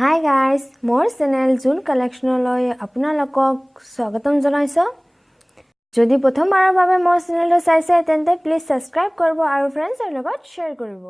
Hi guys, মোৰ channel June কালেকচনলৈ আপোনালোকক স্বাগতম জনাইছো। যদি প্ৰথমবাৰৰ বাবে মোৰ চেনেলটো চাইছে তেন্তে প্লিজ সাবস্ক্ৰাইব কৰিব আৰু ফ্ৰেণ্ডছৰ লগত শ্বেয়াৰ কৰিব।